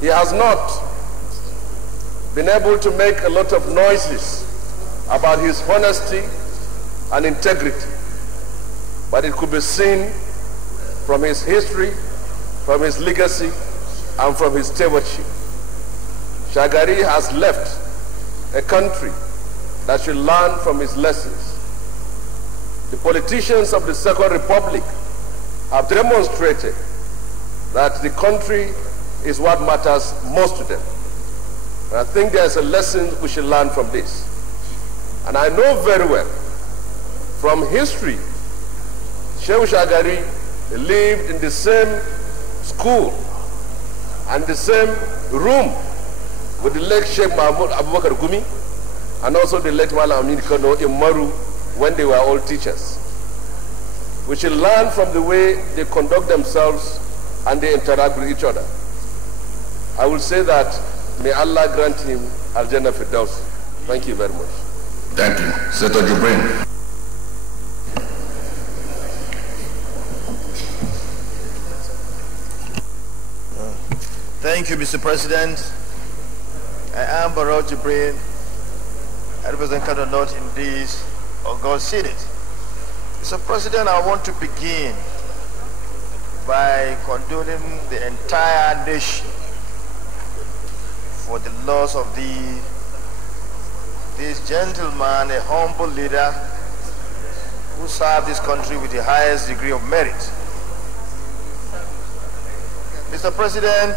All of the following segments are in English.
He has not been able to make a lot of noises about his honesty and integrity, but it could be seen from his history, from his legacy, and from his stewardship. Shagari has left a country that should learn from his lessons. The politicians of the Second Republic have demonstrated that the country is what matters most to them. And I think there's a lesson we should learn from this. And I know very well from history, Shehu Shagari lived in the same school and the same room with the late Sheikh Mahmoud Abubakar Gumi and also the late Malam Amin Kano in Maru when they were all teachers. We should learn from the way they conduct themselves and they interact with each other. I will say that may Allah grant him Al-Jannah Firdaus. Thank you very much. Thank you. Senator Jibrin. Thank you, Mr. President. I am Barrow Jibrin. I represent Kano North in this august Senate. Mr. President, I want to begin by condoling the entire nation for the loss of this gentleman, a humble leader who served this country with the highest degree of merit. Mr. President,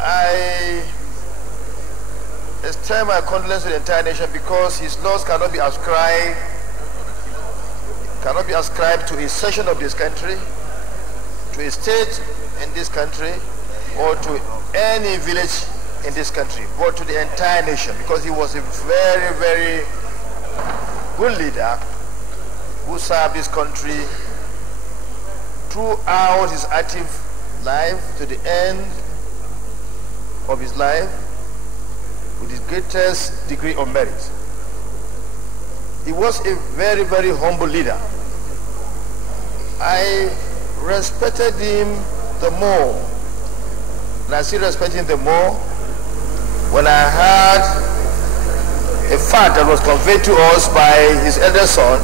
I extend my condolence to the entire nation because his loss cannot be ascribed to a section of this country, to a state in this country, or to any village in this country, but to the entire nation, because he was a very, very good leader who served this country throughout his active life to the end of his life with his greatest degree of merit. He was a very, very humble leader. I respected him the more, and I still respect him the more, when I heard a fact that was conveyed to us by his elder son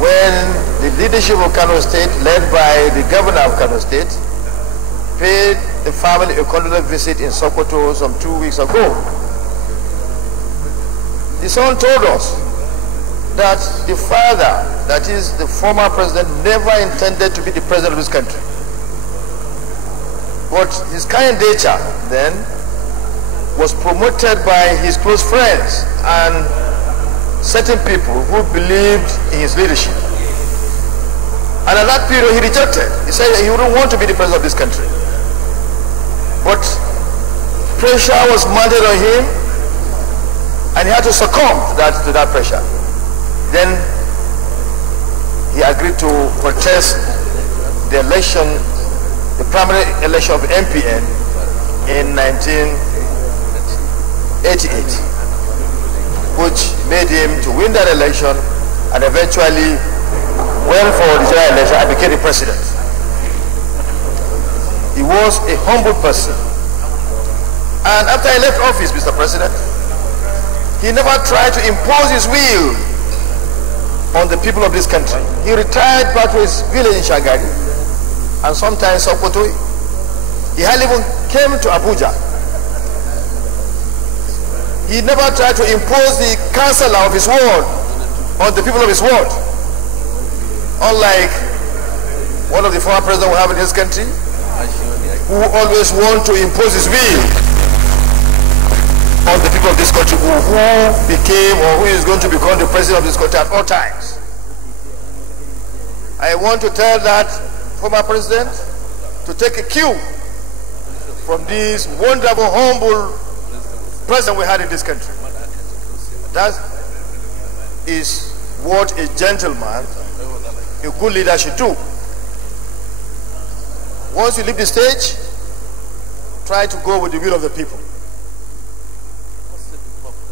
when the leadership of Kano State, led by the governor of Kano State, paid the family a condolence visit in Sokoto some 2 weeks ago. The son told us that the father, that is the former president, never intended to be the president of this country. But his kind nature then was promoted by his close friends and certain people who believed in his leadership. And at that period he rejected. He said he wouldn't want to be the president of this country. But pressure was mounted on him and he had to succumb to that pressure. Then he agreed to contest the election, the primary election of MPN in 1988, which made him to win that election and eventually went for the general election and became the president. He was a humble person. And after he left office, Mr. President, he never tried to impose his will on the people of this country. He retired back to his village in Shagari and sometimes Sokoto. He hardly even came to Abuja. He never tried to impose the counsellor of his ward on the people of his ward. Unlike one of the former presidents we have in this country, who always want to impose his will on the people of this country, who became or who is going to become the president of this country at all times. I want to tell that former president to take a cue from this wonderful, humble president we had in this country. That is what a gentleman, a good leader should do. Once you leave the stage, try to go with the will of the people.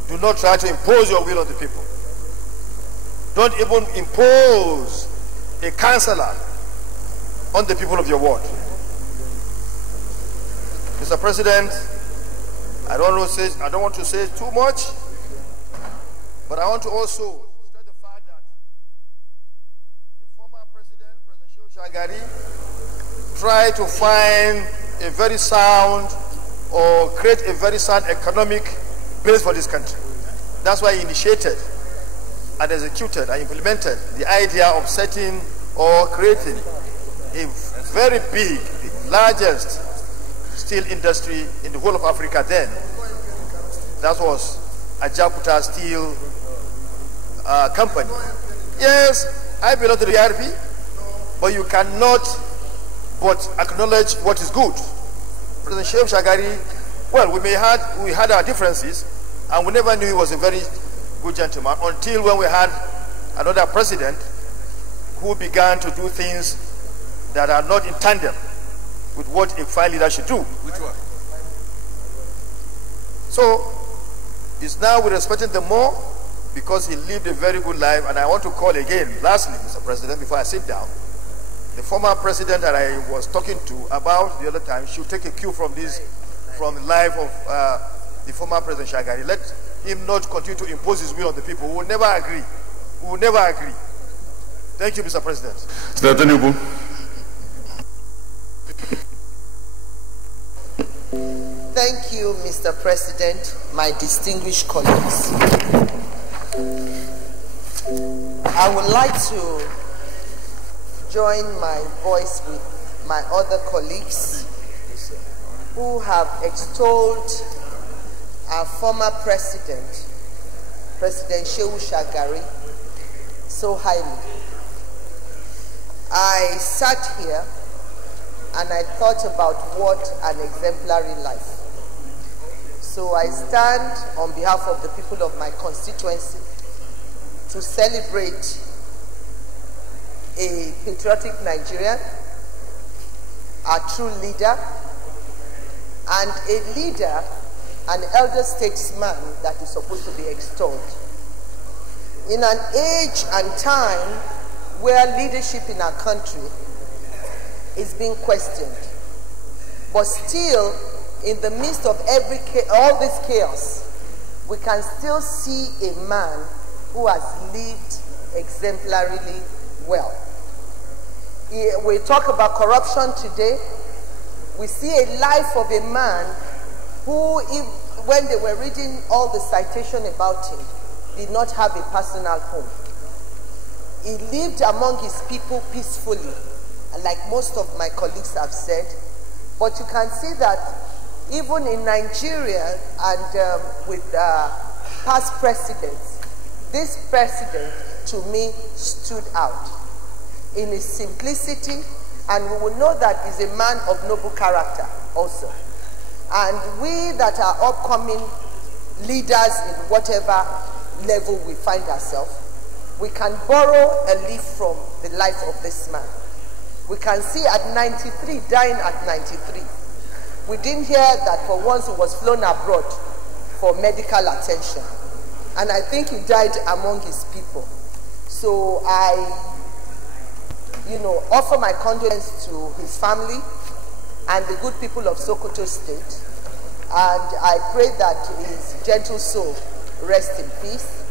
Do not try to impose your will on the people. Don't even impose a counsellor on the people of your ward. Mr. President, I don't want to say too much, but I want to also stress the fact that the former President Shehu Shagari, tried to find a very sound or create a very sound economic base for this country. That's why he initiated and executed and implemented the idea of setting or creating a very big, the largest steel industry in the whole of Africa then. That was Ajakuta Steel Company. Yes, I belong to the IRP, but you cannot but acknowledge what is good. President Shehu Shagari, well, we had our differences, and we never knew he was a very good gentleman until when we had another president who began to do things that are not in tandem with what a fine leader should do. Which one? So, it's now we're respecting them more because he lived a very good life. And I want to call again, lastly, Mr. President, before I sit down, the former president that I was talking to about the other time should take a cue from this, from the life of the former President Shagari. Let him not continue to impose his will on the people. We will never agree. We will never agree. Thank you, Mr. President. Senator Tinubu. Thank you, Mr. President, my distinguished colleagues. I would like to join my voice with my other colleagues who have extolled our former president, President Shehu Shagari, so highly. I sat here and I thought about what an exemplary life. So I stand on behalf of the people of my constituency to celebrate a patriotic Nigerian, a true leader, and a leader, an elder statesman that is supposed to be extolled. In an age and time where leadership in our country is being questioned, but still, in the midst of all this chaos, we can still see a man who has lived exemplarily well. We talk about corruption today. We see a life of a man who, when they were reading all the citation about him, did not have a personal home. He lived among his people peacefully, like most of my colleagues have said. But you can see that even in Nigeria and with past presidents, this president, to me, stood out in his simplicity, and we will know that he's a man of noble character also. And we that are upcoming leaders in whatever level we find ourselves, we can borrow a leaf from the life of this man. We can see at 93, dying at 93. We didn't hear that for once he was flown abroad for medical attention. And I think he died among his people. So I, offer my condolence to his family and the good people of Sokoto State. And I pray that his gentle soul rest in peace.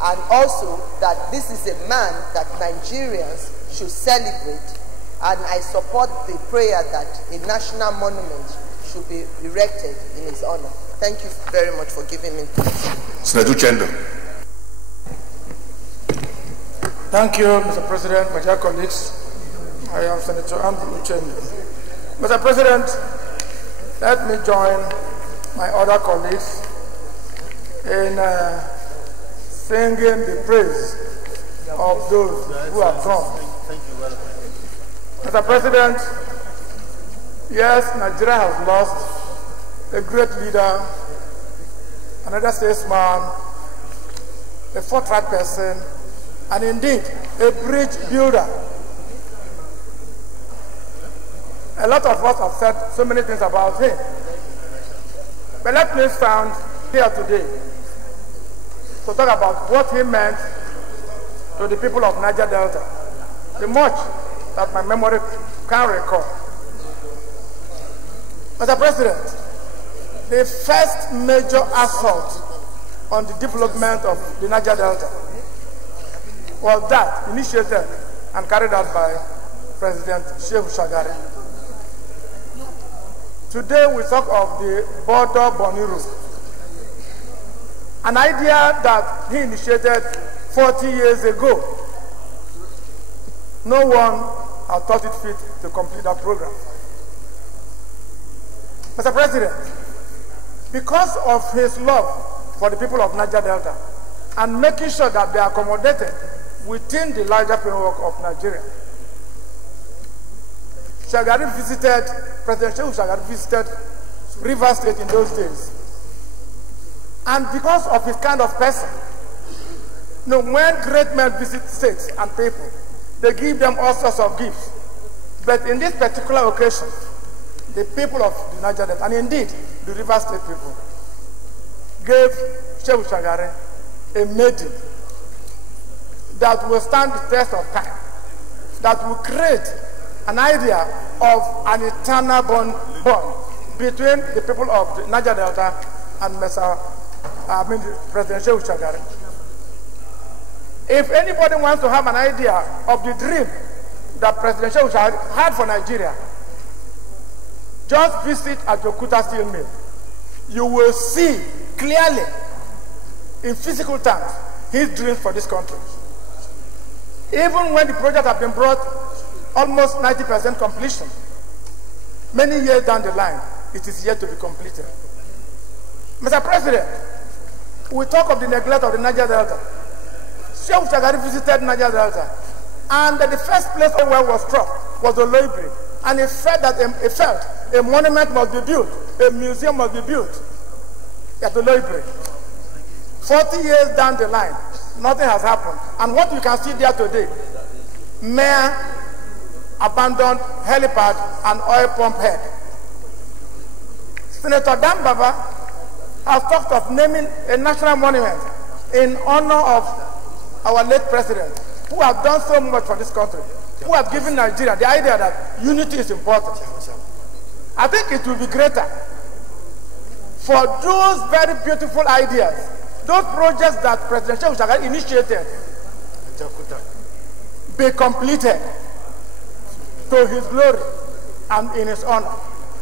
And also that this is a man that Nigerians should celebrate. And I support the prayer that a national monument should be erected in his honor. Thank you very much for giving me. Senator Chendo. Thank you, Mr. President, my dear colleagues. I am Senator Andrew Chendo. Mr. President, let me join my other colleagues in singing the praise of those who have gone. Mr. President, yes, Nigeria has lost a great leader, another statesman, a forthright person, and indeed a bridge builder. A lot of us have said so many things about him. But let me stand here today to talk about what he meant to the people of Niger Delta, the much that my memory can recall. Mr. President, the first major assault on the development of the Niger Delta was that initiated and carried out by President Shehu Shagari. Today we talk of the border Bonny route, an idea that he initiated 40 years ago. No one has thought it fit to complete that program. Mr. President, because of his love for the people of Niger Delta and making sure that they are accommodated within the larger framework of Nigeria, President Shehu Shagari visited River State in those days. And because of his kind of person, when great men visit states and people, they give them all sorts of gifts. But in this particular occasion, the people of the Niger Delta, and indeed the River State people, gave Shehu Shagari a maiden that will stand the test of time, that will create an idea of an eternal bond between the people of the Niger Delta and President Shehu Shagari. If anybody wants to have an idea of the dream that President Shehu Shagari had for Nigeria, just visit Ajokuta Steel Mill. You will see clearly, in physical terms, his dreams for this country. Even when the project has been brought almost 90% completion, many years down the line, it is yet to be completed. Mr. President, we talk of the neglect of the Niger Delta. Shehu Shagari visited Niger Delta, and the first place where was struck was the library, and he felt that a monument must be built, a museum must be built at the library. 40 years down the line, nothing has happened. And what you can see there today, mere abandoned helipad and oil pump head. Senator Dan Baba has talked of naming a national monument in honor of our late president, who has done so much for this country, who has given Nigeria the idea that unity is important. I think it will be greater for those very beautiful ideas, those projects that President Shehu Shagari initiated, be completed to his glory and in his honor.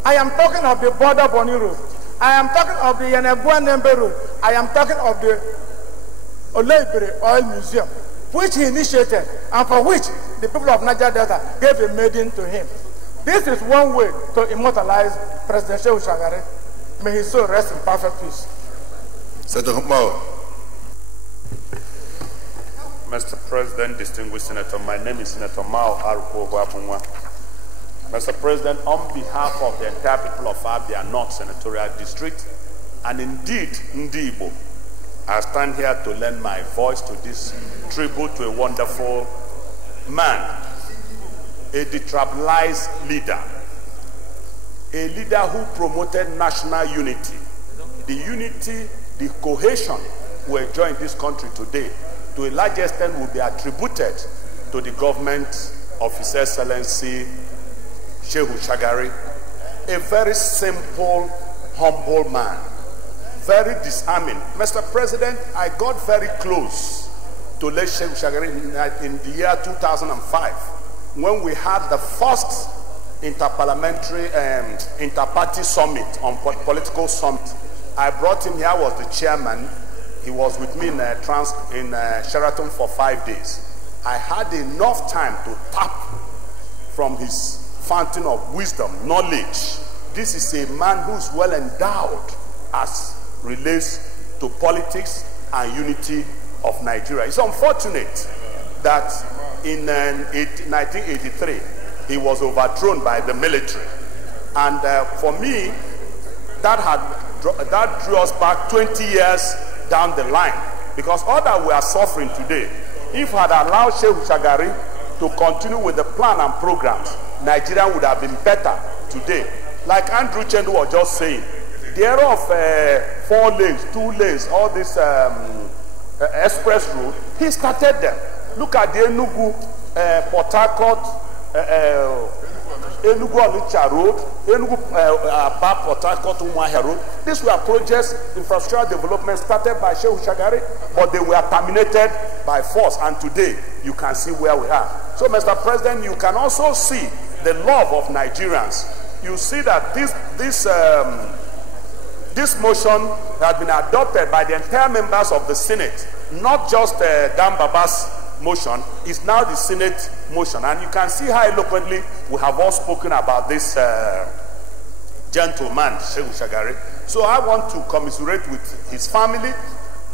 I am talking of the border Bonny road. I am talking of the Yenegua Nembe road. I am talking of the Olebere Oil Museum, which he initiated and for which the people of Niger Delta gave a maiden to him. This is one way to immortalize President Shehu Shagari. May his soul rest in perfect peace. Mr. President, distinguished Senator, my name is Senator Mao Aruko Wabunwa. Mr. President, on behalf of the entire people of Abia North Senatorial District, and indeed Ndibo, I stand here to lend my voice to this tribute to a wonderful man, a detribalized leader, a leader who promoted national unity, the unity, the cohesion we enjoy in this country today, to a large extent will be attributed to the government of His Excellency Shehu Shagari, a very simple, humble man, very disarming. Mr. President, I got very close to late Shehu Shagari in the year 2005 when we had the first interparliamentary inter-party summit on political summit. I brought him here, I was the chairman. He was with me in Sheraton for 5 days. I had enough time to tap from his fountain of wisdom, knowledge. This is a man who's well endowed as relates to politics and unity of Nigeria. It's unfortunate that in 1983, he was overthrown by the military. And for me, that drew us back 20 years down the line, because all that we are suffering today, if had allowed Shehu Shagari to continue with the plan and programs, Nigeria would have been better today. Like Andrew Chendu was just saying, the era of 4 lanes, 2 lanes, all this express road, he started them. Look at the Enugu, Port Harcourt, Enugu-Onitsha Road, Enugu-Port Harcourt-Umuahia Road. These were projects, infrastructural development started by Shehu Shagari, but they were terminated by force. And today, you can see where we are. So, Mr. President, you can also see the love of Nigerians. You see that this motion has been adopted by the entire members of the Senate, not just Dan Baba's motion, is now the Senate motion. And you can see how eloquently we have all spoken about this gentleman, Shehu Shagari. So I want to commiserate with his family.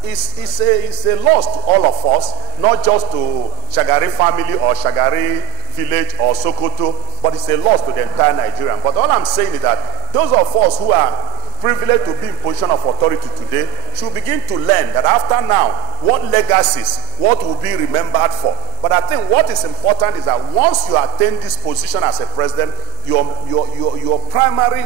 It's a loss to all of us, not just to Shagari family or Shagari village or Sokoto, but it's a loss to the entire Nigerian. But all I'm saying is that those of us who are privileged to be in position of authority today should begin to learn that after now, what legacies, what will be remembered for. But I think what is important is that once you attain this position as a president, your primary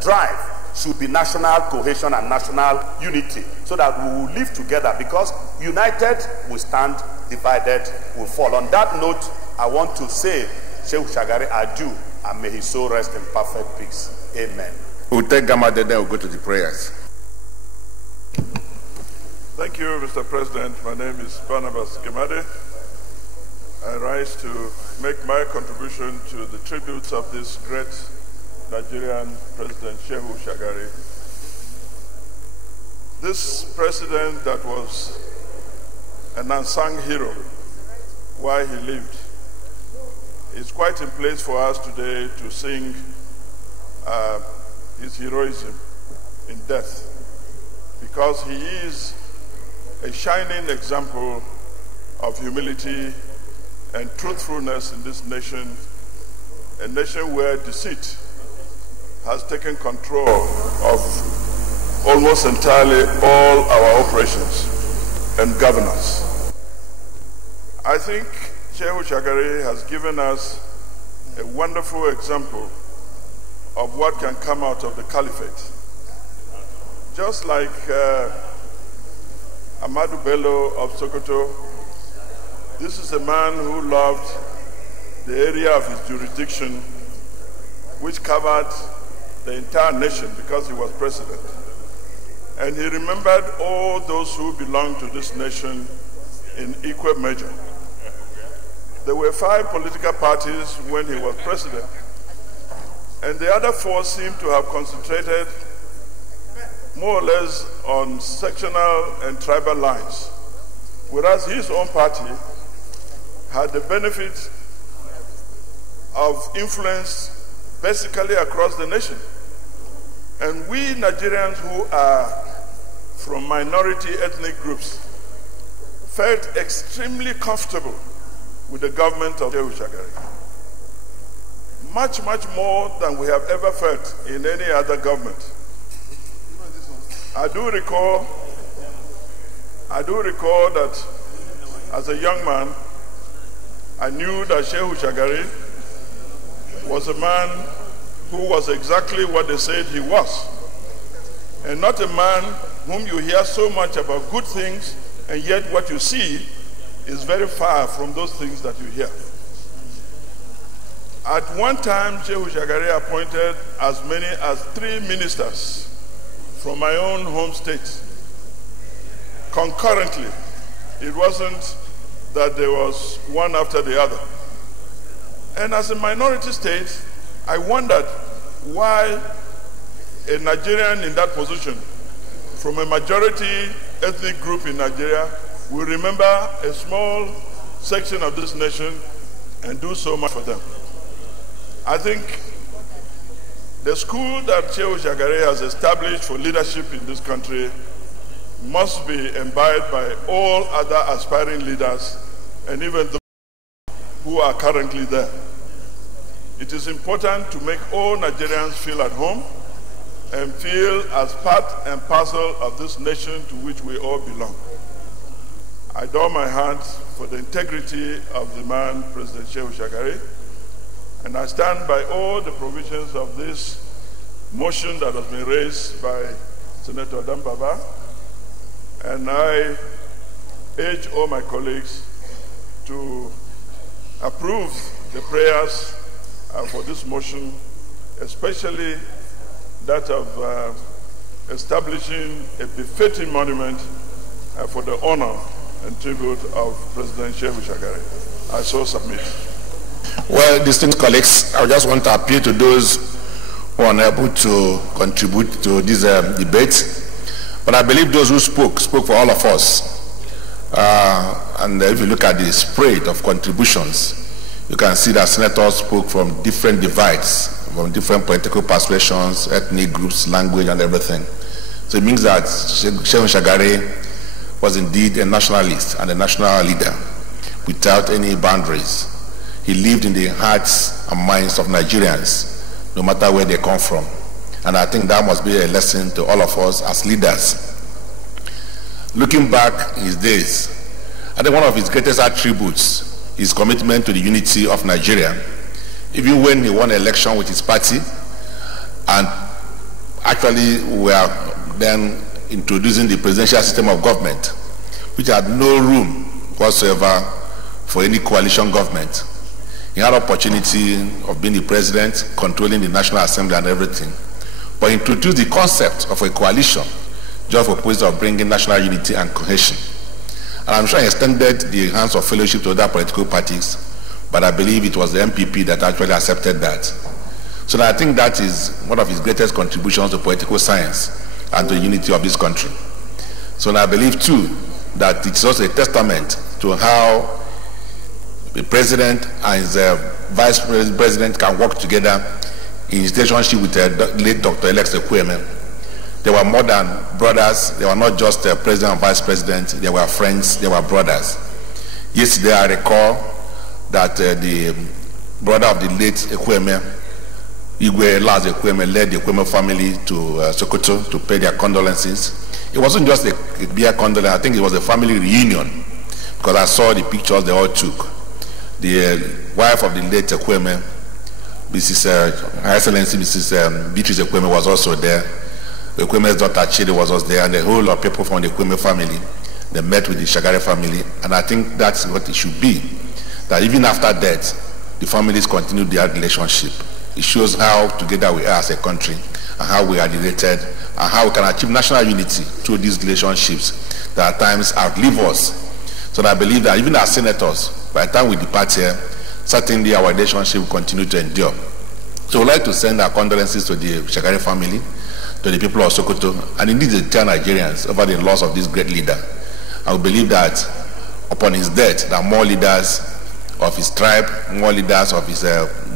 drive should be national cohesion and national unity, so that we will live together, because united we stand, divided we fall. On that note, I want to say, Shehu Shagari adieu, and may his soul rest in perfect peace. Amen. We'll take Gamade, then we'll go to the prayers. Thank you, Mr. President. My name is Barnabas Gamade. I rise to make my contribution to the tributes of this great Nigerian President Shehu Shagari. This president that was an unsung hero while he lived, it's quite in place for us today to sing his heroism in death, because he is a shining example of humility and truthfulness in this nation, a nation where deceit has taken control of almost entirely all our operations and governance. I think Shehu Shagari has given us a wonderful example of what can come out of the caliphate. Just like Ahmadu Bello of Sokoto, this is a man who loved the area of his jurisdiction, which covered the entire nation because he was president. And he remembered all those who belonged to this nation in equal measure. There were 5 political parties when he was president, and the other 4 seem to have concentrated more or less on sectional and tribal lines, whereas his own party had the benefit of influence basically across the nation. And we Nigerians who are from minority ethnic groups felt extremely comfortable with the government of Shehu Shagari. Much, much more than we have ever felt in any other government. I do recall that as a young man, I knew that Shehu Shagari was a man who was exactly what they said he was, and not a man whom you hear so much about good things, and yet what you see is very far from those things that you hear. At one time, Shehu Shagari appointed as many as 3 ministers from my own home state. Concurrently, it wasn't that there was one after the other. And as a minority state, I wondered why a Nigerian in that position, from a majority ethnic group in Nigeria, will remember a small section of this nation and do so much for them. I think the school that Shehu Shagari has established for leadership in this country must be imbibed by all other aspiring leaders and even those who are currently there. It is important to make all Nigerians feel at home and feel as part and parcel of this nation to which we all belong. I adore my heart for the integrity of the man, President Shehu Shagari, and I stand by all the provisions of this motion that has been raised by Senator Dan Baba, and I urge all my colleagues to approve the prayers for this motion, especially that of establishing a befitting monument for the honor and tribute of President Shehu Shagari. I so submit. Well, distinguished colleagues, I just want to appeal to those who are unable to contribute to this debate. But I believe those who spoke for all of us. And if you look at the spread of contributions, you can see that senators spoke from different divides, from different political persuasions, ethnic groups, language, and everything. So it means that Shehu Shagari was indeed a nationalist and a national leader without any boundaries. He lived in the hearts and minds of Nigerians, no matter where they come from. And I think that must be a lesson to all of us as leaders. Looking back in his days, I think one of his greatest attributes is commitment to the unity of Nigeria. Even when he won an election with his party, and actually we are then introducing the presidential system of government, which had no room whatsoever for any coalition government. He had opportunity of being the president, controlling the National Assembly and everything. But he introduced the concept of a coalition just for the purpose of bringing national unity and cohesion. And I'm sure he extended the hands of fellowship to other political parties, but I believe it was the MPP that actually accepted that. So I think that is one of his greatest contributions to political science and to the unity of this country. So I believe too that it's also a testament to how the president and his vice president can work together in his relationship with late Dr. Ekweme. They were more than brothers. They were not just president and vice president. They were friends. They were brothers. Yesterday, I recall that the brother of the late Ekweme, Igwe Laz Ekweme, led the Ekweme family to Sokoto to pay their condolences. It wasn't just a beer condolence. I think it was a family reunion, because I saw the pictures they all took. The wife of the late Ekweme, Her Excellency Mrs. Beatrice Ekweme, was also there. The Ekweme's daughter Chidi was also there, and a whole lot of people from the Ekweme family. They met with the Shagari family, and I think that's what it should be. That even after death, the families continue their relationship. It shows how together we are as a country, and how we are related, and how we can achieve national unity through these relationships that at times outlive us. So I believe that even as senators, by the time we depart here, certainly our relationship will continue to endure. So we'd like to send our condolences to the Shagari family, to the people of Sokoto, and indeed the entire Nigerians over the loss of this great leader. I would believe that upon his death, that more leaders of his tribe, more leaders of his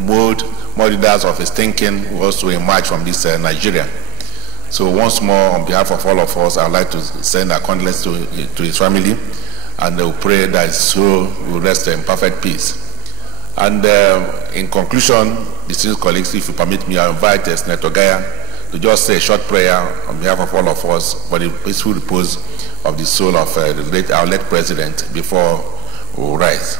mode, more leaders of his thinking will also emerge from this Nigeria. So once more, on behalf of all of us, I would like to send our condolences to his family, and we pray that his soul will rest in perfect peace. And in conclusion, distinguished colleagues, if you permit me, I invite Senator Gaya to just say a short prayer on behalf of all of us for the peaceful repose of the soul of our late president before we rise.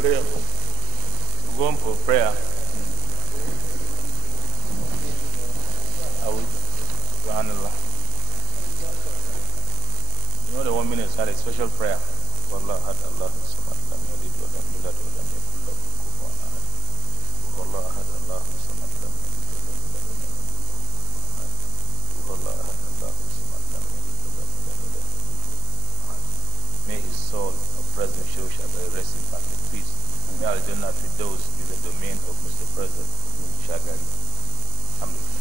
Prayer. We're going for prayer. You know the 1 minute had a special prayer. Allah had Allah samad lam yalid wa lam yulad wa lam yakul lahu kufuwan ahad. Allah had Allah samad lam yalid wa lam yulad wa lam yakul lahu kufuwan ahad. Allah had Allah samad lam yalid wa lam yulad wa lam yakul lahu ahad. May his soul of President Shehu Shagari rest in perfect peace. May adjournment with those in the domain of Mr. President Shagari. Alhamdulillah.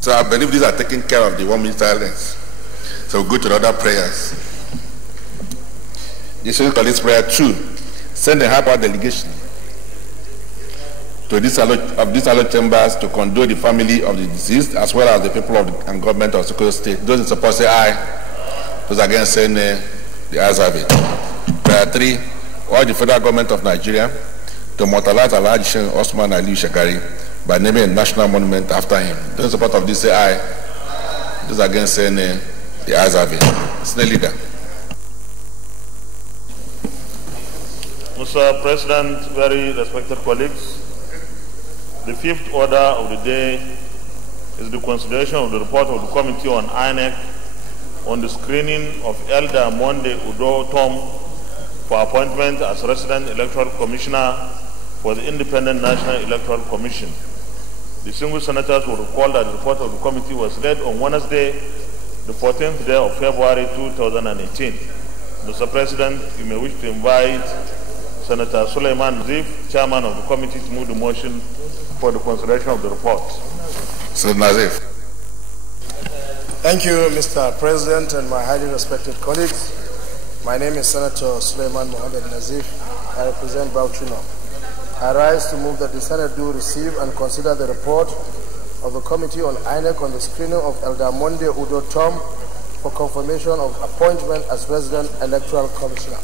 So I believe these are taking care of the 1 minute silence. So we'll go to the other prayers. The Shehu collects prayer 2. Send a high-power delegation to this allotted chambers to condole the family of the deceased, as well as the people of and government of Sokoto State. Those in support say aye. Those against say nay. The ayes have it. Prayer 3. Urge the federal government of Nigeria to immortalize Alhaji Shehu Osman Ali Shagari by naming a national monument after him. Those in support of this say aye. Those against say nay. The ayes have it. Senior leader. Mr. President, very respected colleagues, the fifth order of the day is the consideration of the report of the Committee on INEC on the screening of Elder Monde Udo Tom for appointment as Resident Electoral Commissioner for the Independent National Electoral Commission. Distinguished senators will recall that the report of the committee was read on Wednesday, the 14th day of February 2018. Mr. President, you may wish to invite Senator Suleiman Nazif, Chairman of the committee, to move the motion for the consideration of the report. Senator Nazif. Thank you, Mr. President, and my highly respected colleagues. My name is Senator Suleiman Mohammed Nazif. I represent Bauchino. I rise to move that the Senate do receive and consider the report of the Committee on INEC on the screening of Elder Monde Udo Tom for confirmation of appointment as Resident Electoral Commissioner.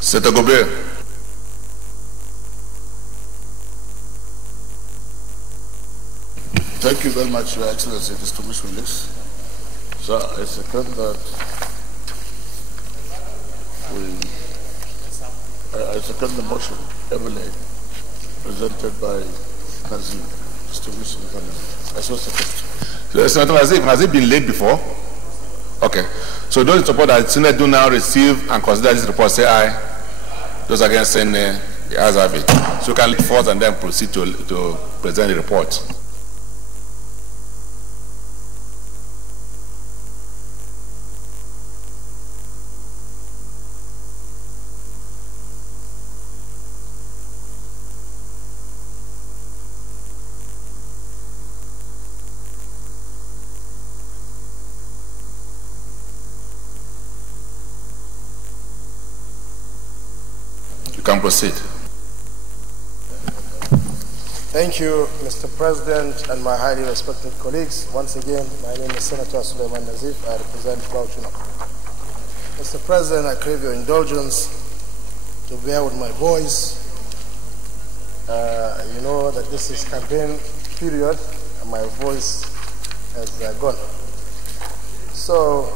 Senator Gobe. Thank you very much, Your Excellency, distinguished colleagues. So I second that I second the motion heavily presented by Nazim, distinguished Senator. I so second. Senator Nazif, has it been late before? Okay. So those in support that the Senate do now receive and consider this report, say aye. Those against say nay, the ayes have it. So we can lead forth and then proceed to present the report. You can proceed. Thank you, Mr. President, and my highly respected colleagues. Once again, my name is Senator Suleiman Nazif. I represent Bauchino. Mr. President, I crave your indulgence to bear with my voice. You know that this is campaign period, and my voice has gone. So,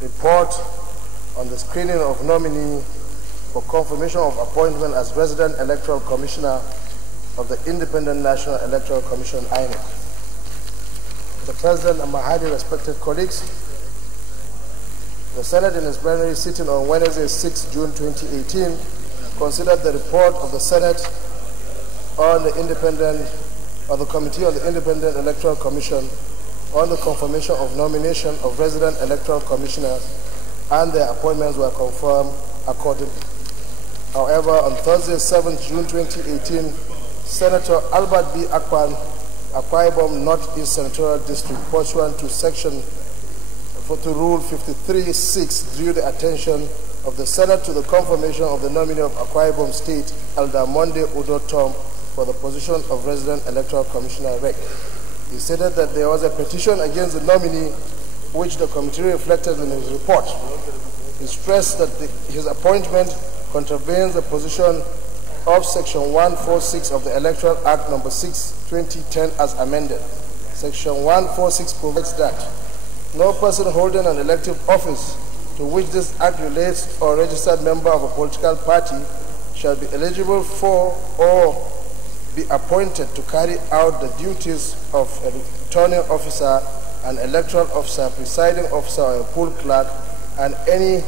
report on the screening of nominee for confirmation of appointment as Resident Electoral Commissioner of the Independent National Electoral Commission, INEC. The President and my highly respected colleagues, the Senate in its plenary sitting on Wednesday, 6 June 2018, considered the report of the Senate on the Committee on the Independent Electoral Commission on the confirmation of nomination of Resident Electoral Commissioners, and their appointments were confirmed accordingly. However, on Thursday, 7 June 2018, Senator Albert B. Akpan, Akwa Ibom North-East Senatorial District, pursuant to Rule 53.6, drew the attention of the Senate to the confirmation of the nominee of Akwa Ibom State, Elder Monde Udo Tom, for the position of Resident Electoral Commissioner REC. He stated that there was a petition against the nominee, which the committee reflected in his report. He stressed that his appointment contravenes the position of Section 146 of the Electoral Act No. 6, 2010 as amended. Section 146 provides that no person holding an elective office to which this Act relates or registered member of a political party shall be eligible for or be appointed to carry out the duties of a returning officer, an electoral officer, presiding officer, or a poll clerk, and any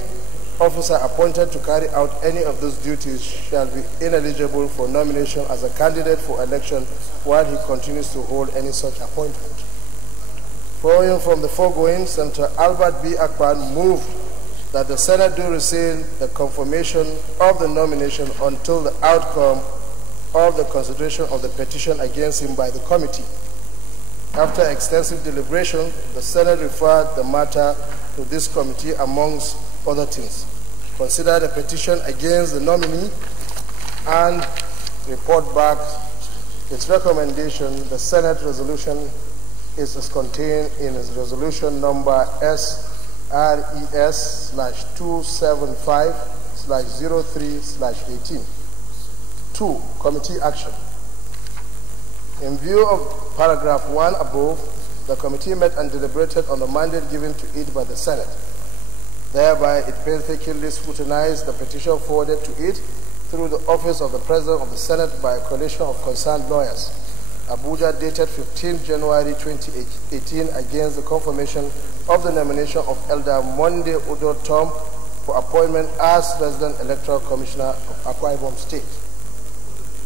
officer appointed to carry out any of those duties shall be ineligible for nomination as a candidate for election while he continues to hold any such appointment. Following from the foregoing, Senator Albert B. Akpan moved that the Senate do receive the confirmation of the nomination until the outcome of the consideration of the petition against him by the committee. After extensive deliberation, the Senate referred the matter to this committee amongst other things. Consider the petition against the nominee and report back its recommendation. The Senate resolution is as contained in its resolution number SRES-275/03/18. 2. Committee action. In view of paragraph 1 above, the committee met and deliberated on the mandate given to it by the Senate. Thereby, it painstakingly scrutinized the petition forwarded to it through the office of the President of the Senate by a coalition of concerned lawyers. Abuja, dated 15 January 2018, against the confirmation of the nomination of Elder Monday Udo Tom for appointment as Resident Electoral Commissioner of Akwa Ibom State.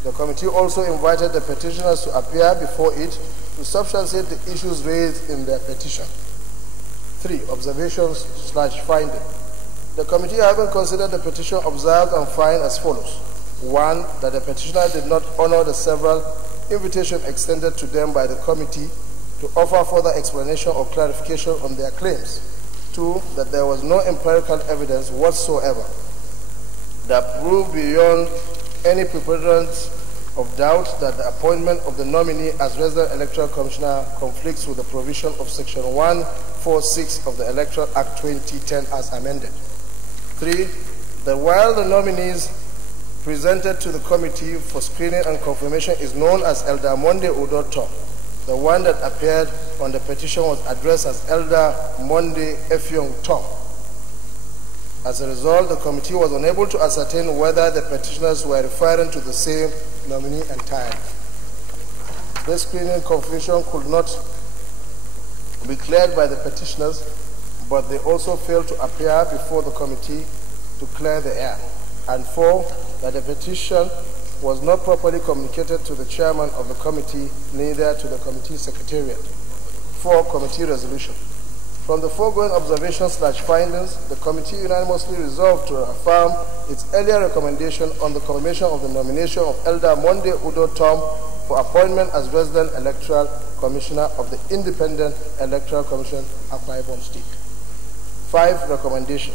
The committee also invited the petitioners to appear before it to substantiate the issues raised in their petition. 3. Observations/finding. The committee, having considered the petition, observed and find as follows. 1. That the petitioner did not honor the several invitations extended to them by the committee to offer further explanation or clarification on their claims. 2. That there was no empirical evidence whatsoever that proved beyond any preponderance of doubt that the appointment of the nominee as Resident Electoral Commissioner conflicts with the provision of Section 146 of the Electoral Act 2010 as amended. 3. That while the nominees presented to the committee for screening and confirmation is known as Elder Monday Udo Tom, the one that appeared on the petition was addressed as Elder Monday Effiong Tom. As a result, the committee was unable to ascertain whether the petitioners were referring to the same nominee entirely. This screening confirmation could not be cleared by the petitioners, but they also failed to appear before the committee to clear the air. And 4, that the petition was not properly communicated to the chairman of the committee, neither to the committee secretariat. 4. Committee resolution. From the foregoing observations/findings, the committee unanimously resolved to affirm its earlier recommendation on the confirmation of the nomination of Elder Monday Udo Tom for appointment as Resident Electoral Commissioner of the Independent Electoral Commission, Akwa Ibom State. 5. Recommendation.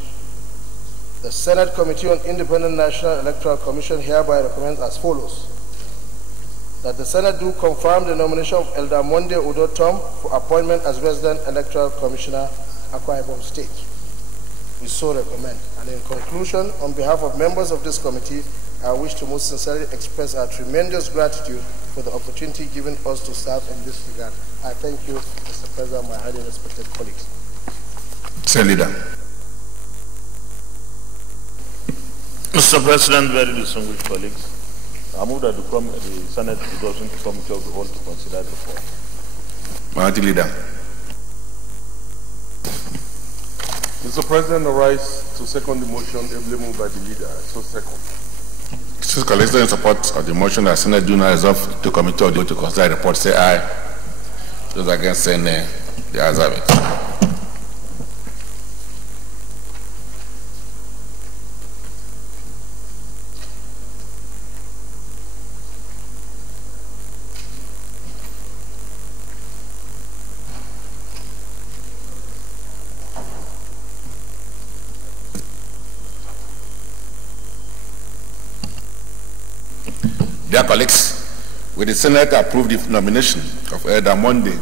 The Senate Committee on Independent National Electoral Commission hereby recommends as follows. That the Senate do confirm the nomination of Elder Monday Udo Tom for appointment as Resident Electoral Commissioner, Akwa Ibom State. We so recommend. And in conclusion, on behalf of members of this committee, I wish to most sincerely express our tremendous gratitude for the opportunity given us to serve in this regard. I thank you, Mr. President, my highly respected colleagues. Sir Leader. Mr. President, very distinguished colleagues, I move that the Senate goes into Committee of the Whole to consider the report. Minority Leader. Mr. President, I rise to second the motion ably moved by the leader. So second. Since colleagues in support of the motion that Senate do not resolve to Committee of the Whole to consider the report, say aye. Those against say nay. The ayes have it. Dear colleagues, will the Senate approve the nomination of Elder Monday?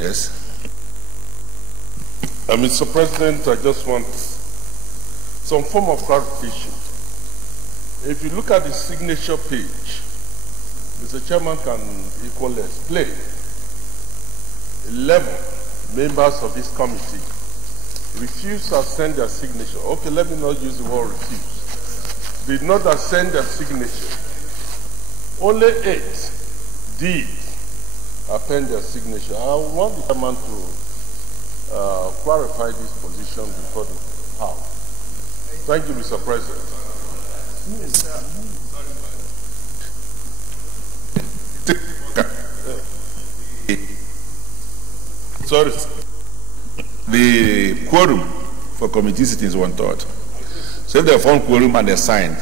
Yes. Mr. President, I just want some form of clarification. If you look at the signature page, Mr. Chairman can equally explain. 11 members of this committee refused to send their signature. Okay, let me not use the word refuse. Did not send their signature. Only 8 did append their signature. I want the chairman to clarify this position before the House. Thank you, Mr. President. Sorry. The quorum for committee sittings is 1/3. So if they form quorum and they signed,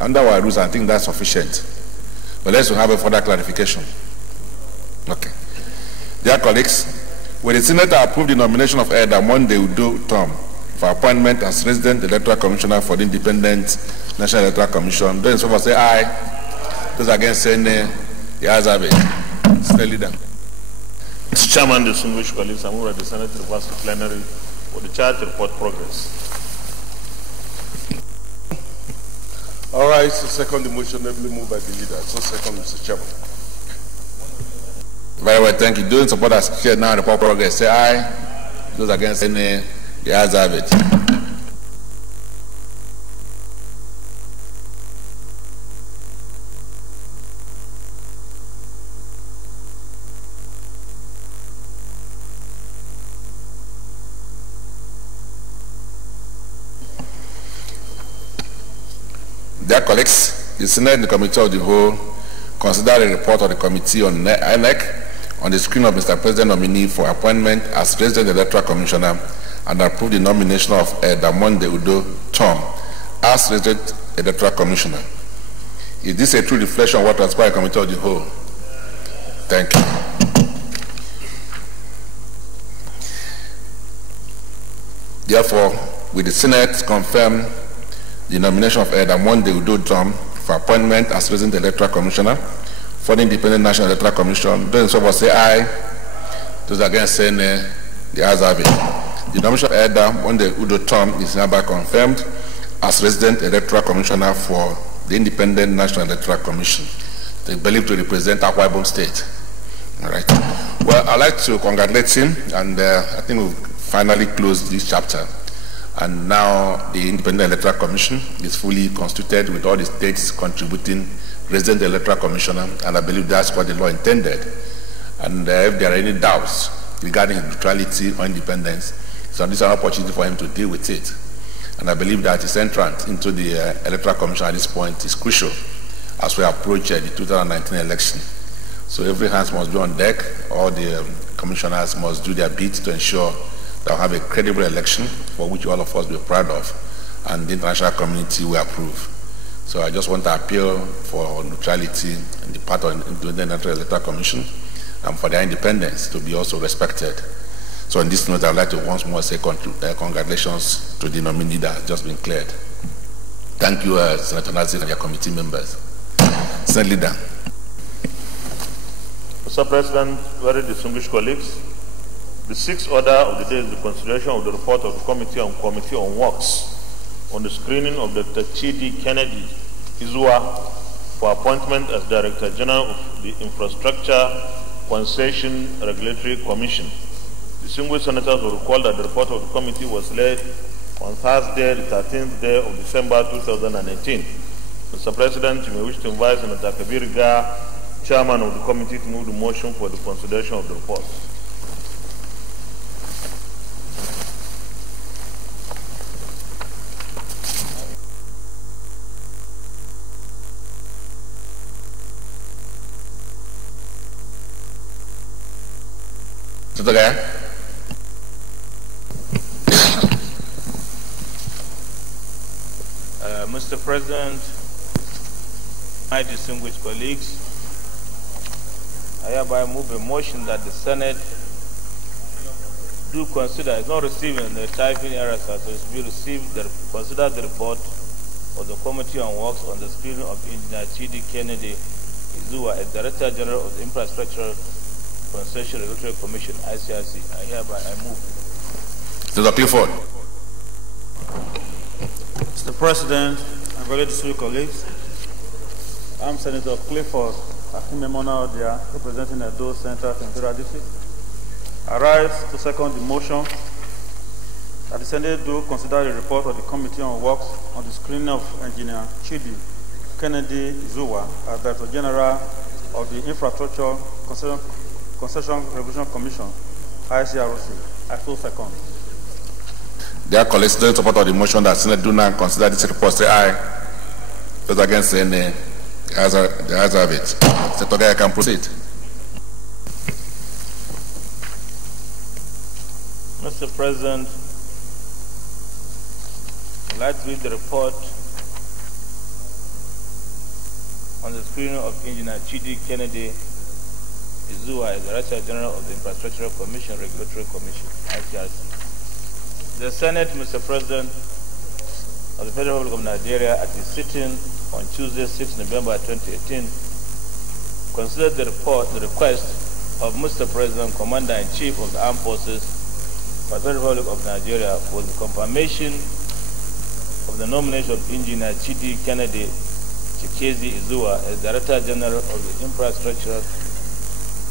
under our rules, I think that's sufficient. But let's have a further clarification. Okay. Dear colleagues, will the Senate approve the nomination of Elder Monday Udo Tom for appointment as Resident Electoral Commissioner for the Independent National Electoral Commission? Those in favor say aye. Those against say nay. The ayes have it. Mr. Leader. Mr. Chairman, distinguished colleagues, I move that the Senate reverse to plenary for the charge to report progress. All right, so second the motion ably moved by the leader. So second, Mr. Chairman. Very well, thank you. Those in support as chair now report progress say aye. Those against say nay. The ayes have it. Dear colleagues, the Senate and the Committee of the Whole consider a report of the Committee on INEC on the screen of Mr. President nominee for appointment as Resident Electoral Commissioner and approve the nomination of Damonde Udo Tom as Resident Electoral Commissioner. Is this a true reflection of what transpired in the Committee of the Whole? Thank you. Therefore, will the Senate confirm the nomination of Damonde Udo Tom for appointment as Resident Electoral Commissioner for the Independent National Electoral Commission? Those in favor say aye. Those against say nay. The ayes have it. The nomination of Damonde Udo Tom is hereby confirmed as Resident Electoral Commissioner for the Independent National Electoral Commission. They believe to represent Akwa Ibom State. All right. Well, I'd like to congratulate him, and I think we've finally closed this chapter. And now the Independent Electoral Commission is fully constituted with all the states contributing Resident Electoral Commissioner, and I believe that's what the law intended. And if there are any doubts regarding neutrality or independence, so this is an opportunity for him to deal with it. And I believe that his entrance into the Electoral Commission at this point is crucial as we approach the 2019 election. So every hand must be on deck. All the commissioners must do their bit to ensure that we have a credible election for which all of us will be proud of, and the international community will approve. So I just want to appeal for neutrality on the part of the Electoral Commission and for their independence to be also respected. So on this note, I would like to once more say congratulations to the nominee that has just been cleared. Thank you, Senator Nazir and your committee members. Senator Leader. Mr. President, very distinguished colleagues, the sixth order of the day is the consideration of the report of the Committee on Works on the screening of Dr. Chidi Kennedy Izua for appointment as Director General of the Infrastructure Concession Regulatory Commission. Distinguished senators will recall that the report of the committee was laid on Thursday, the 13th day of December 2018. Mr. President, you may wish to invite Senator Kabir Gar, Chairman of the committee, to move the motion for the consideration of the report. Mr. President, my distinguished colleagues, I hereby move a motion that the Senate do consider, it's not receiving the typing errors as it's be received, consider the report of the Committee on Works on the screening of Engineer Chidi Kennedy Izua as Director General of the Infrastructure Concession Regulatory Commission, ICRC. I hereby move. Mr. Clifford. Mr. President, and very distinguished colleagues, I'm Senator Clifford Akimemona Odia, representing Edo Central Federal District. I rise to second the motion that the Senate do consider the report of the Committee on Works on the screening of Engineer Chidi Kennedy Izua as Director General of the Infrastructure Concession Regulation Commission, ICRC. I so second. Dear colleagues, those in support of the motion that Senate do not consider this report, say aye. Those against say nay. The ayes have it. Senator Gaya can proceed. Mr. President, I'd like to read the report on the screening of Engineer Chidi Kennedy Izua as Director General of the Infrastructure Commission, Regulatory Commission, ICRC. The Senate, Mr. President, of the Federal Republic of Nigeria at its sitting on Tuesday, 6 November 2018, considered the request of Mr. President, Commander-in-Chief of the Armed Forces of the Federal Republic of Nigeria for the confirmation of the nomination of Engineer Chidi Kennedy Chikezi Izua as Director General of the Infrastructure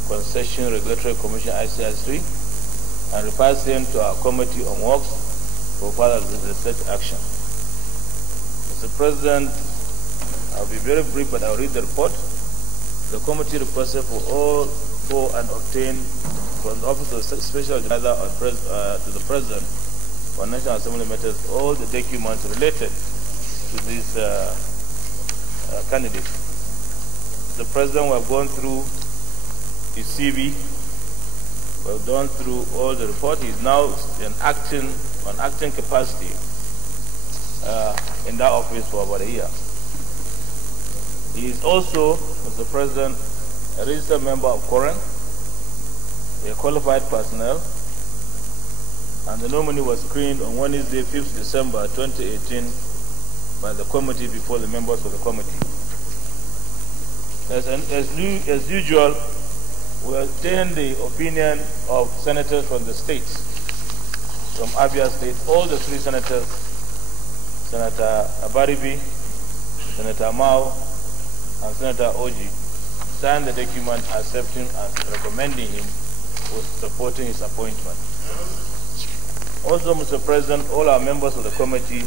Concession Regulatory Commission, ICRC, and refers him to our Committee on Works for further research action. Mr. President, I'll be very brief, but I'll read the report. The committee requested for all go and obtain from the Office of Special Advisor to the President for National Assembly matters all the documents related to this candidate. The President, we have gone through his CV. We have gone through all the report. He is now on acting capacity in that office for about a year. He is also, Mr. President, a registered member of Quorum, a qualified personnel, and the nominee was screened on Wednesday, 5th December 2018 by the committee before the members of the committee. As usual, we obtained the opinion of senators from the states, from Abia State, all the three senators, Senator Abaribi, Senator Mao, and Senator Oji, signed the document accepting and recommending him for supporting his appointment. Also, Mr. President, all our members of the committee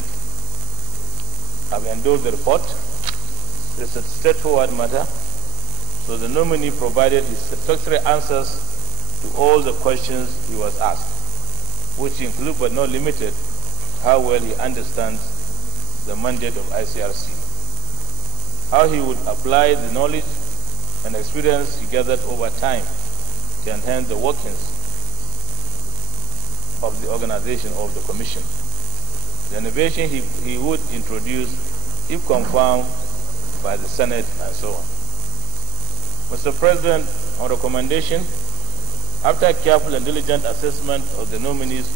have endorsed the report. It's a straightforward matter. So the nominee provided his satisfactory answers to all the questions he was asked, which include but not limited how well he understands the mandate of ICRC, how he would apply the knowledge and experience he gathered over time to enhance the workings of the organization of the Commission, the innovation he would introduce if confirmed by the Senate, and so on. Mr. President, on recommendation, after careful and diligent assessment of the nominee's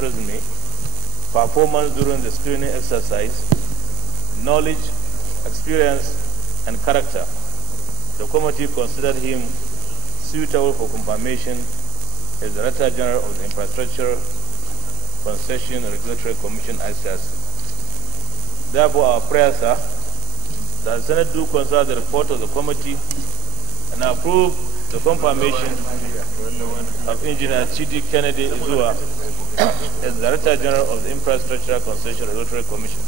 resume, performance during the screening exercise, knowledge, experience, and character, the committee considered him suitable for confirmation as the Director General of the Infrastructure Concession Regulatory Commission, ICRC. Therefore, our prayers are that the Senate do consider the report of the committee and approve the confirmation of Engineer Chidi Kennedy Izua as Director General of the Infrastructure Concession Regulatory Commission.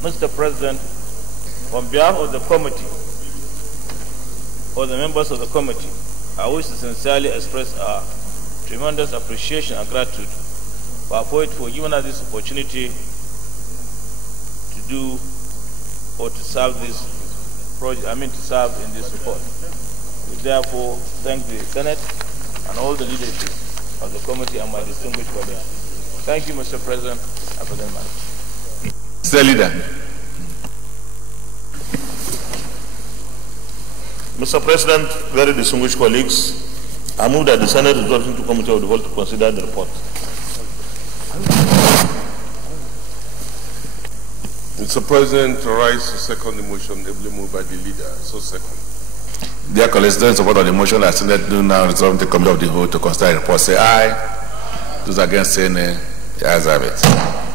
Mr. President, on behalf of the committee, or the members of the committee, I wish to sincerely express our tremendous appreciation and gratitude for giving us this opportunity to do or to serve this project, to serve in this report. We therefore thank the Senate and all the leadership of the committee and my distinguished colleagues. Thank you, Mr. President. I present my Mr. Leader. Mr. President, very distinguished colleagues, I move that the Senate resolves into committee of the whole to consider the report. Mr. President, to rise to second the motion, ably moved by the leader. So second. Dear colleagues, those in support of the motion, the Senate do now resolve the committee of the whole to consider the report. Say aye. Those against say nay. The ayes have it.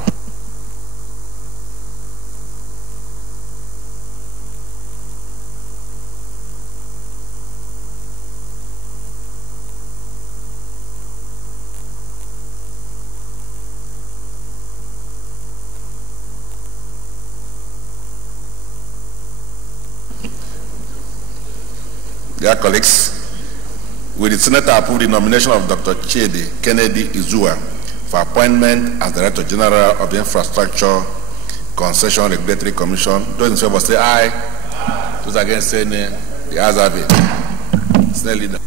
Dear colleagues, will the Senate approve the nomination of Dr. Chidi Kennedy Izua for appointment as Director General of the Infrastructure Concession Regulatory Commission? Those in favor say aye. Aye. Those against say nay. The ayes have it. Senate Leader.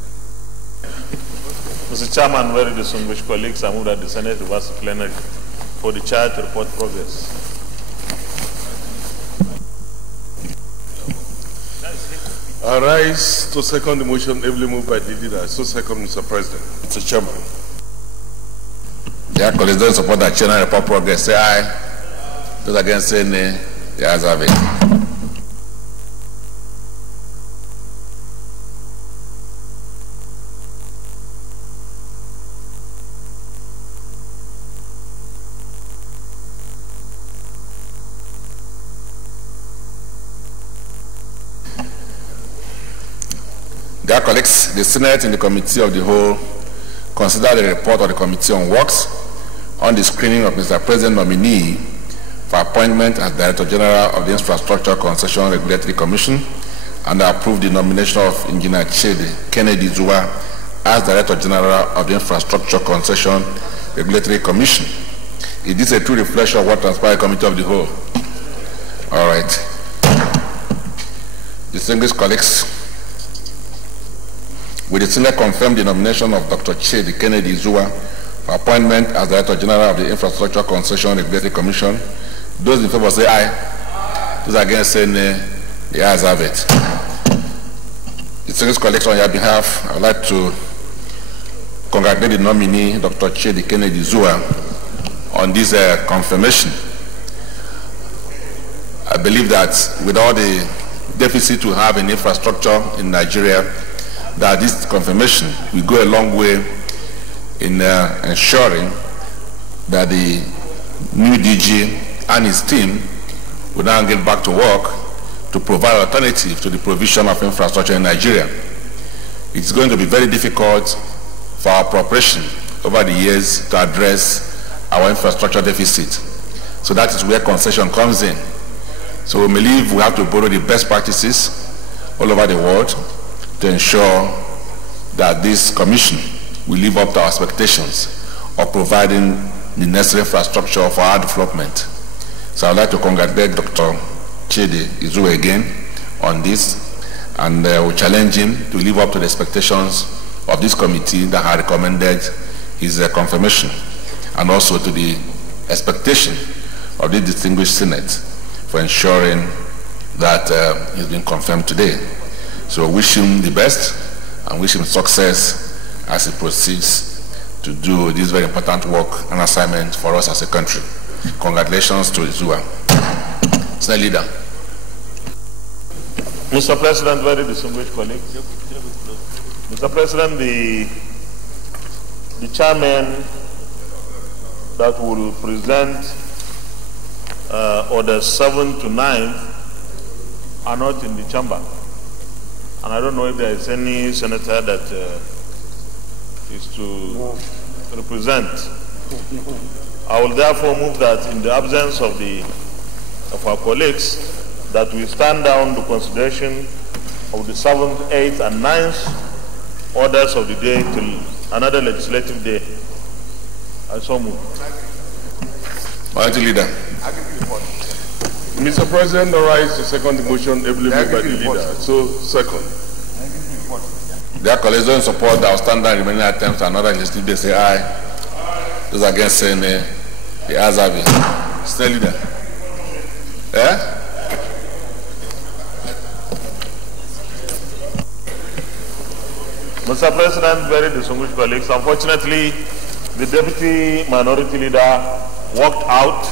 Mr. Chairman, very distinguished colleagues, I move that the Senate reverse the plenary for the chair to report progress. I rise to second the motion, ably moved by the leader. So second, Mr. President. Mr. Chairman. Dear colleagues, those in support that chair report progress say aye. Those against say nay. The ayes have it. Dear colleagues, the Senate in the Committee of the Whole consider the report of the Committee on Works on the screening of Mr. President nominee for appointment as Director General of the Infrastructure Concession Regulatory Commission and approve the nomination of Engineer Chidi Kennedy Izua as Director General of the Infrastructure Concession Regulatory Commission. Is this a true reflection of what transpired in the Committee of the Whole? All right. Distinguished colleagues, with the Senate confirmed the nomination of Dr. Shehu Kennedy Zua for appointment as Director General of the Infrastructure Concession Regulatory Commission. Those in favor say aye. Those against say nay. The ayes have it. Distinguished colleagues, on your behalf, I would like to congratulate the nominee, Dr. Shehu Kennedy Zua, on this confirmation. I believe that with all the deficit we have in infrastructure in Nigeria, that this confirmation will go a long way in ensuring that the new DG and his team will now get back to work to provide alternative to the provision of infrastructure in Nigeria. It's going to be very difficult for our appropriation over the years to address our infrastructure deficit. So that is where concession comes in. So we believe we have to borrow the best practices all over the world to ensure that this commission will live up to our expectations of providing the necessary infrastructure for our development. So I would like to congratulate Dr. Shehu Zua again on this, and we challenge him to live up to the expectations of this committee that had recommended his confirmation, and also to the expectation of the distinguished Senate for ensuring that he's been confirmed today. So wish him the best and wish him success as he proceeds to do this very important work and assignment for us as a country. Congratulations to Zua. Senate Leader. Mr. President, very distinguished colleagues. Mr. President, the chairman that will present orders 7 to 9 are not in the chamber. And I don't know if there is any senator that is to represent. I will therefore move that in the absence of our colleagues, that we stand down the consideration of the 7th, 8th, and 9th orders of the day till another legislative day. I so move. Mighty Leader. Mr. President, I rise the second motion ably moved by the leader. So, second. Their colleagues don't support our standard remaining items to another legislative day say aye. Those against say nay. The ayes have it. Senate Leader. Mr. President, very distinguished colleagues, unfortunately, the Deputy Minority Leader walked out,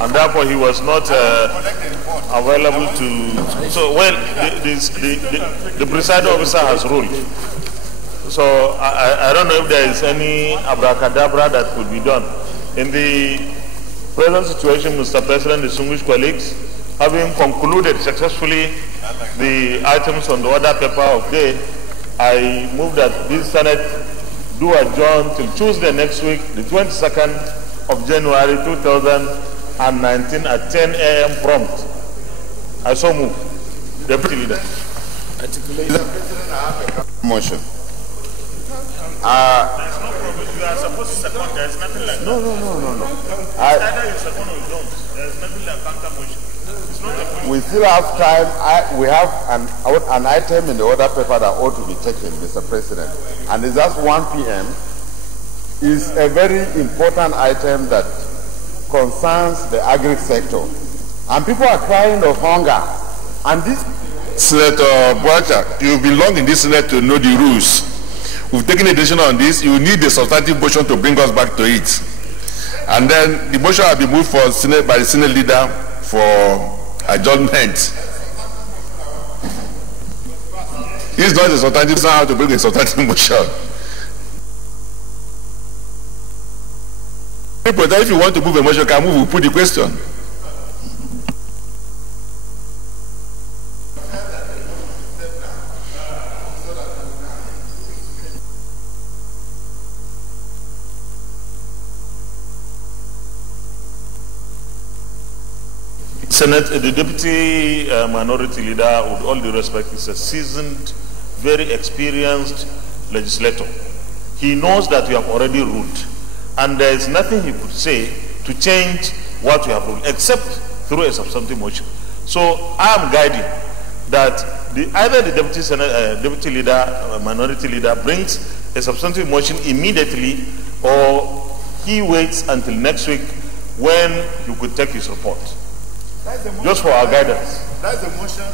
and therefore he was not available to. So, well, the presiding officer has ruled. So, I don't know if there is any abracadabra that could be done. In the present situation, Mr. President, distinguished colleagues, having concluded successfully the items on the order paper of day, I move that this Senate do adjourn till Tuesday next week, the 22nd of January 2019 at 10 a.m. prompt. I so move. Deputy Leader. Motion. You are supposed to second. There is nothing like that. No. Either you second or you don't. There is nothing like counter motion. It's not a motion. We still have time. We have an item in the order paper that ought to be taken, Mr. President. And it's just 1 p.m. It's a very important item that concerns the agri sector. And people are crying of hunger. And this... Senator Boacha, you belong in this Senate to know the rules. We've taken a decision on this. You need the substantive motion to bring us back to it. And then the motion will be moved for Senate by the Senate Leader for adjournment. It's not a substantive, so how to bring a substantive motion. If you want to move a motion, you can move, we'll put the question. Senate, the Deputy Minority Leader, with all due respect, is a seasoned, very experienced legislator. He knows that we have already ruled, and there is nothing he could say to change what we have ruled, except through a substantive motion. So I am guiding that either the deputy leader, minority leader brings a substantive motion immediately, or he waits until next week when he could take his report. Just for our guidance. That's the motion.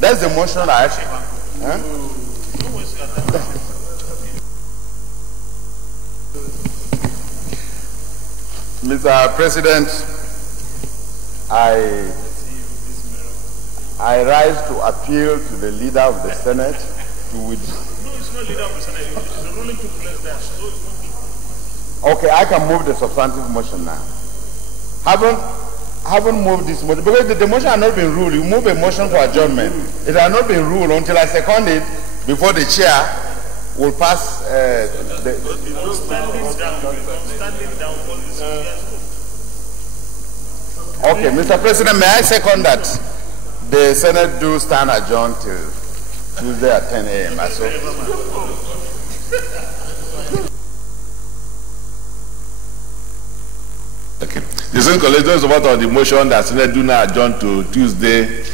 That's the motion I actually. Mr. President, I rise to appeal to the leader of the Senate to withdraw. No, it's not leader of the Senate. The ruling took place there. So it's not. Okay, I can move the substantive motion now. Haven't moved this motion because the motion has not been ruled. You move a motion for adjournment. It has not been ruled until I second it before the chair will pass. Standing down. Okay, Mr. President, may I second that the Senate do stand adjourned till Tuesday at 10 a.m. Okay. The same collectors about the motion that Senate do now adjourn to Tuesday,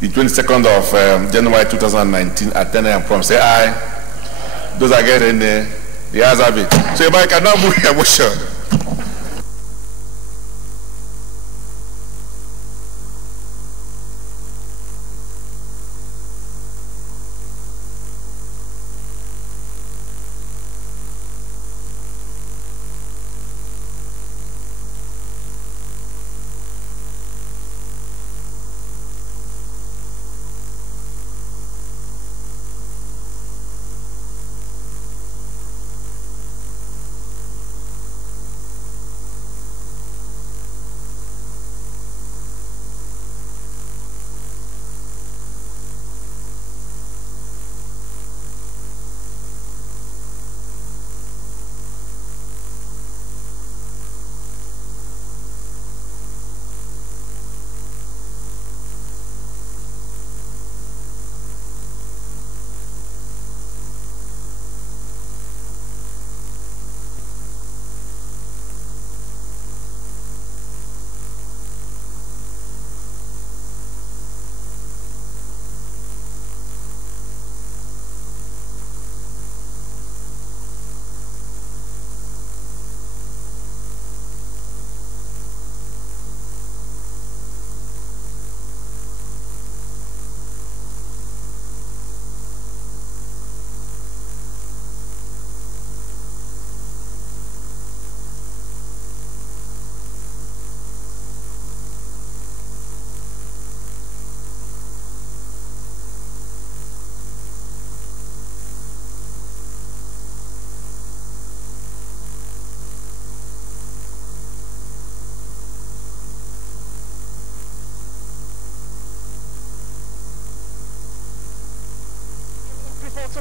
the 22nd of January 2019 at 10 a.m. from say aye. Those are getting the ayes have it. So if I cannot move your motion.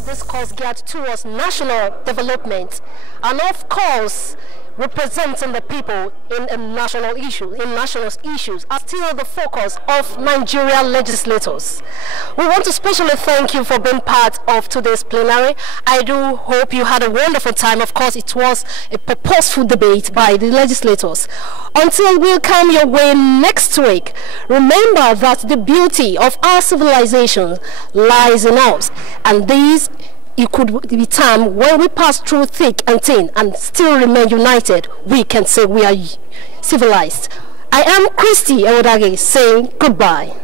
This course geared towards national development and of course representing the people in national issues are still the focus of Nigerian legislators. We want to especially thank you for being part of today's plenary. I do hope you had a wonderful time. Of course, it was a purposeful debate by the legislators. Until we'll come your way next week, remember that the beauty of our civilization lies in us, and these it could be time when we pass through thick and thin and still remain united, we can say we are civilized. I am Christy Ewadage saying goodbye.